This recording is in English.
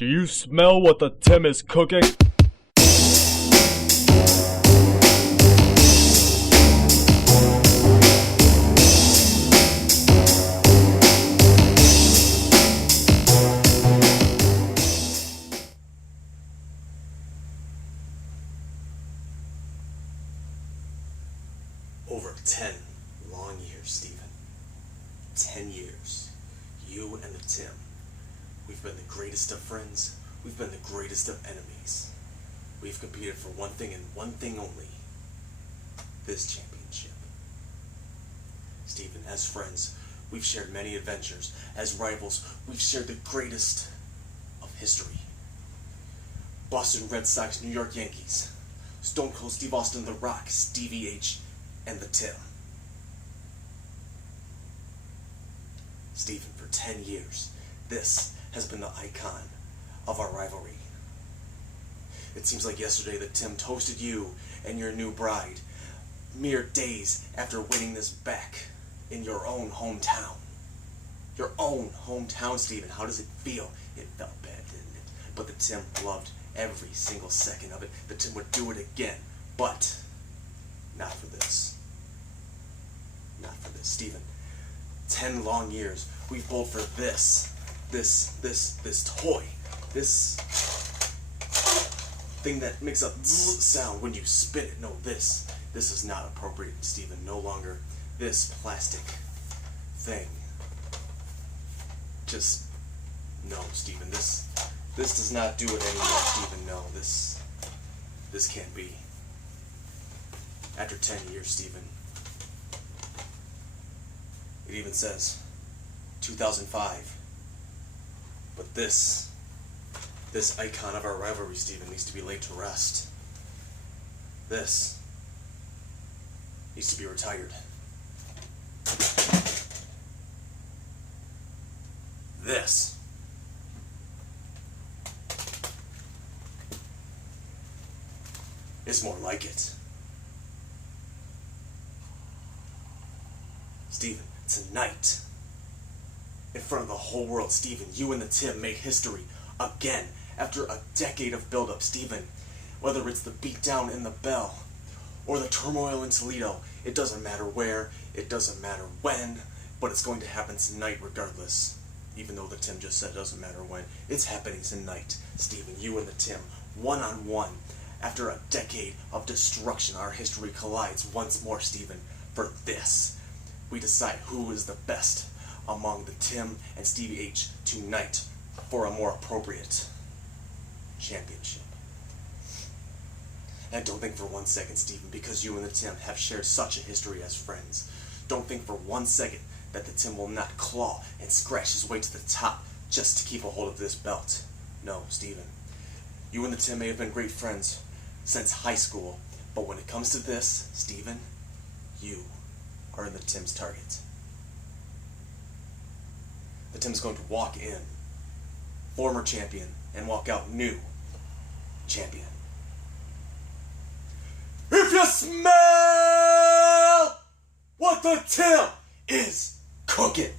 Do you smell what the Tim is cooking? Over 10 long years, Stephen. 10 years. You and the Tim. We've been the greatest of friends. We've been the greatest of enemies. We've competed for one thing and one thing only. This championship. Stephen, as friends, we've shared many adventures. As rivals, we've shared the greatest of history. Boston Red Sox, New York Yankees. Stone Cold Steve Austin, The Rock, Stevie H, and the Tim. Stephen, for 10 years, this has been the icon of our rivalry. It seems like yesterday that Tim toasted you and your new bride, mere days after winning this back in your own hometown. Your own hometown, Stephen. How does it feel? It felt bad, didn't it? But the Tim loved every single second of it. The Tim would do it again, but not for this. Not for this, Stephen. 10 long years we've bowled for this toy, this thing that makes a zzz sound when you spin it. No, this is not appropriate, Stephen. No longer this plastic thing. Just no, Stephen. This does not do it anymore, Stephen. No, this can't be. After 10 years, Stephen. It even says 2005. But this icon of our rivalry, Stephen, needs to be laid to rest. This needs to be retired. This is more like it. Stephen, tonight, in front of the whole world, Stephen, you and the Tim make history again after a decade of build-up, Stephen. Whether it's the beatdown in the Bell or the turmoil in Toledo, it doesn't matter where, it doesn't matter when, but it's going to happen tonight regardless. Even though the Tim just said it doesn't matter when, it's happening tonight, Stephen. You and the Tim, one-on-one. After a decade of destruction, our history collides once more, Stephen, for this. We decide who is the best among the Tim and Stevie H tonight for a more appropriate championship. And don't think for 1 second, Stephen, because you and the Tim have shared such a history as friends, don't think for 1 second that the Tim will not claw and scratch his way to the top just to keep a hold of this belt. No, Stephen. You and the Tim may have been great friends since high school, but when it comes to this, Stephen, you are in the Tim's target. The Tim's going to walk in, former champion, and walk out new champion. If you smell what the Tim is cooking,